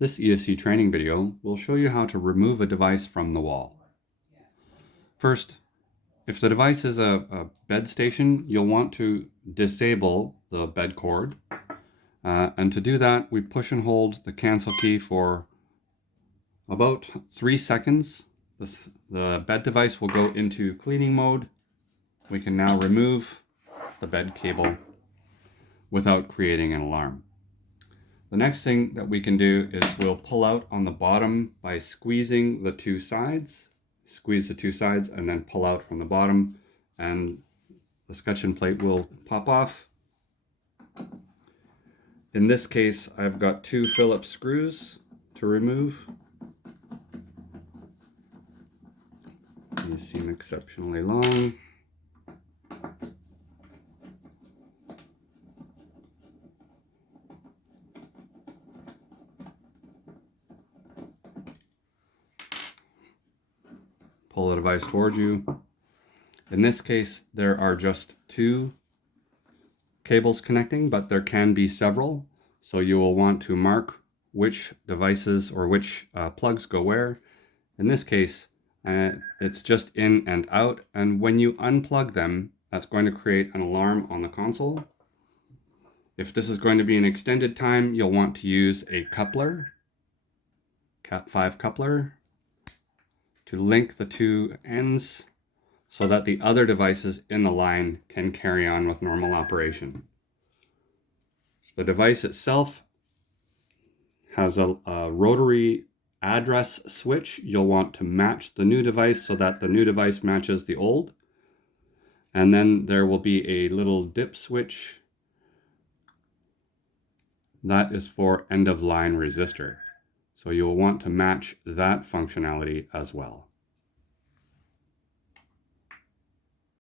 This ESC training video will show you how to remove a device from the wall. First, if the device is a bed station, you'll want to disable the bed cord. And to do that, we push and hold the cancel key for about 3 seconds. The bed device will go into cleaning mode. We can now remove the bed cable without creating an alarm. The next thing that we can do is we'll pull out on the bottom by squeezing the two sides. Squeeze the two sides and then pull out from the bottom, and the scutcheon plate will pop off. In this case, I've got 2 Phillips screws to remove. These seem exceptionally long. Pull the device towards you. In this case, there are just 2 cables connecting, but there can be several. So you will want to mark which devices or which plugs go where. In this case, it's just in and out. And when you unplug them, that's going to create an alarm on the console. If this is going to be an extended time, you'll want to use a coupler, Cat 5 coupler, to link the 2 ends so that the other devices in the line can carry on with normal operation. The device itself has a rotary address switch. You'll want to match the new device so that the new device matches the old. And then there will be a little dip switch. That is for end of line resistor. So you'll want to match that functionality as well.